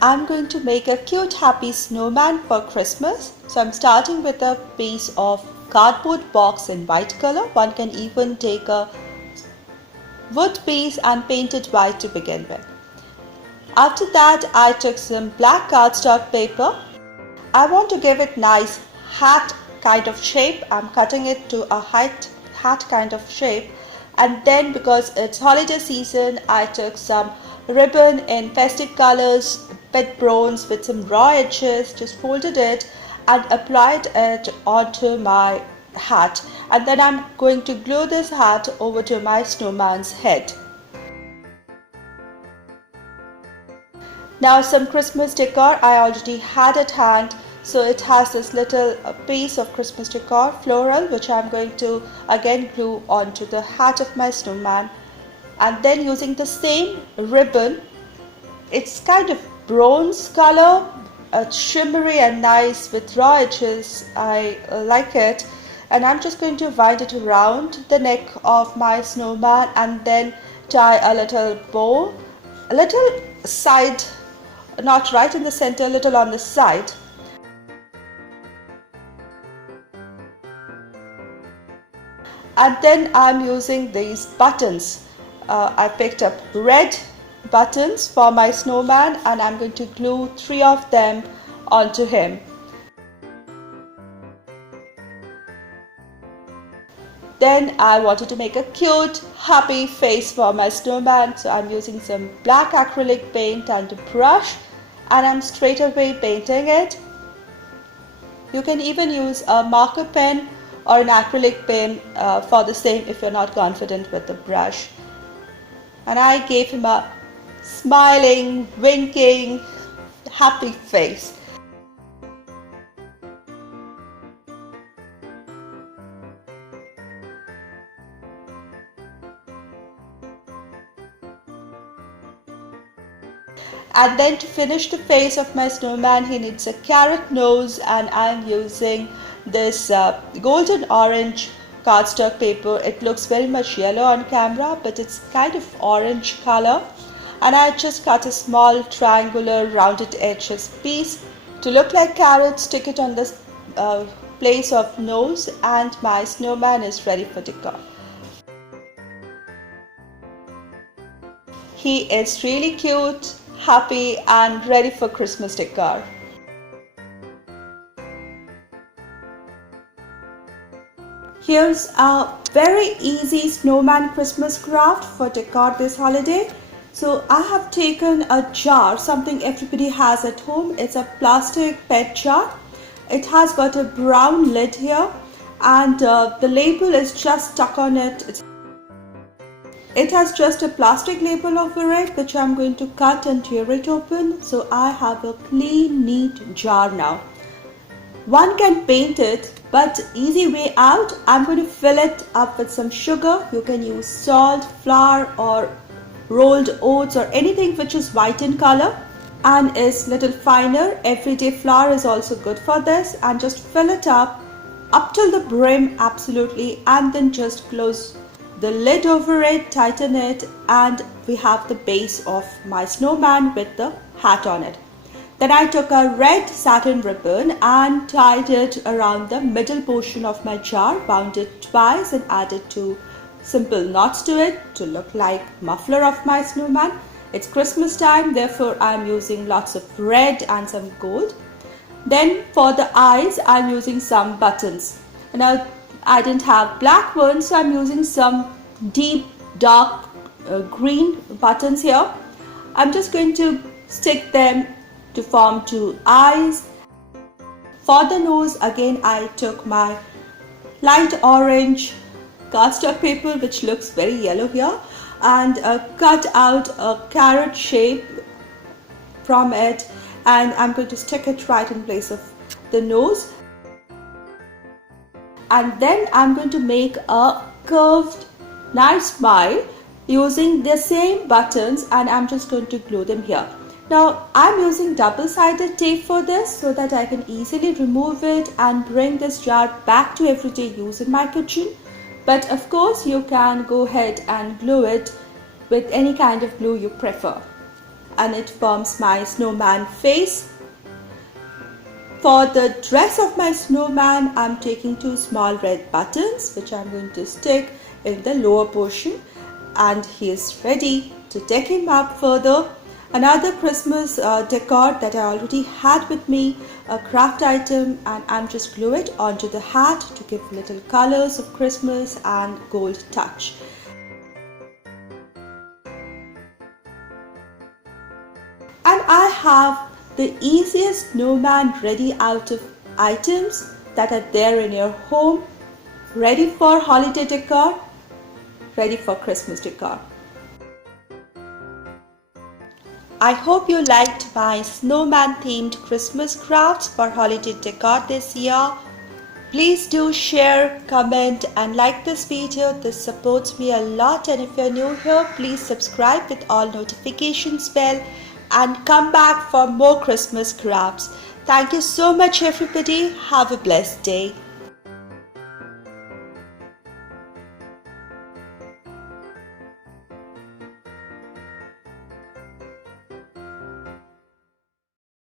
I'm going to make a cute happy snowman for Christmas. So I'm starting with a piece of cardboard box in white color. One can even take a wood piece and paint it white to begin with. After that, I took some black cardstock paper. I want to give it nice hat kind of shape. I'm cutting it to a hat kind of shape. And then because it's holiday season, I took some ribbon in festive colors, bit bronze with some raw edges, just folded it and applied it onto my hat. And then I'm going to glue this hat over to my snowman's head. Now some Christmas decor I already had at hand. So it has this little piece of Christmas decor, floral, which I'm going to again glue onto the hat of my snowman. And then using the same ribbon, it's kind of bronze color, shimmery and nice with raw edges. I like it. And I'm just going to wind it around the neck of my snowman and then tie a little bow, a little side, not right in the center, a little on the side. And then I'm using these buttons. I picked up red buttons for my snowman and I'm going to glue 3 of them onto him. Then I wanted to make a cute, happy face for my snowman. So I'm using some black acrylic paint and a brush and I'm straight away painting it. You can even use a marker pen or an acrylic pen for the same if you're not confident with the brush. And I gave him a smiling, winking, happy face. And then to finish the face of my snowman, he needs a carrot nose and I'm using this golden orange cardstock paper. It looks very much yellow on camera, but it's kind of orange color. And I just cut a small triangular rounded edges piece to look like carrot, stick it on this place of nose, and my snowman is ready for decor. He is really cute, happy and ready for Christmas decor. Here's a very easy snowman Christmas craft for decor this holiday. So I have taken a jar, something everybody has at home. It's a plastic pet jar. It has got a brown lid here and the label is just stuck on it. It has just a plastic label over it, which I'm going to cut and tear it open. So I have a clean, neat jar now. One can paint it, but easy way out, I'm going to fill it up with some sugar. You can use salt, flour or rolled oats or anything which is white in color and is little finer. Everyday flour is also good for this, and just fill it up till the brim absolutely, and then just close the lid over it, tighten it, and we have the base of my snowman with the hat on it. Then I took a red satin ribbon and tied it around the middle portion of my jar, wound it twice and added 2 simple knots to it to look like muffler of my snowman. It's Christmas time, therefore I'm using lots of red and some gold. Then for the eyes, I'm using some buttons. Now I didn't have black ones, so I'm using some deep dark green buttons here. I'm just going to stick them to form 2 eyes. For the nose, again I took my light orange cardstock paper, which looks very yellow here, and cut out a carrot shape from it, and I'm going to stick it right in place of the nose. And then I'm going to make a curved nice smile using the same buttons, and I'm just going to glue them here. Now I'm using double-sided tape for this so that I can easily remove it and bring this jar back to everyday use in my kitchen. But of course you can go ahead and glue it with any kind of glue you prefer. and it forms my snowman face. For the dress of my snowman, I'm taking 2 small red buttons which I'm going to stick in the lower portion, and he is ready to deck him up further. Another Christmas decor that I already had with me, a craft item, and I'm just glue it onto the hat to give little colors of Christmas and gold touch. And I have the easiest snowman ready out of items that are there in your home, ready for holiday decor, ready for Christmas decor. I hope you liked my snowman themed Christmas crafts for holiday decor this year. Please do share, comment and like this video. This supports me a lot, and if you're new here, please subscribe with all notifications bell and come back for more Christmas crafts. Thank you so much everybody. Have a blessed day.